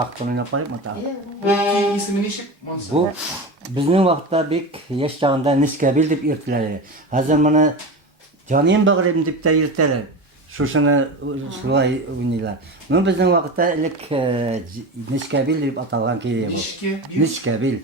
şahtın oynap koyup mata. Ki ismi neşik? Bu bizning vaqtda bek yaş çağında Nečkә bил deb ertiler. Hazır mana canıyım bağırayım deb de ertiler. Şuşunu şulay oynaylar. Bunu bizning vaqtda ilk Nečkә bил deb atalgan ki bu. Nečkә bил? Nečkә bил.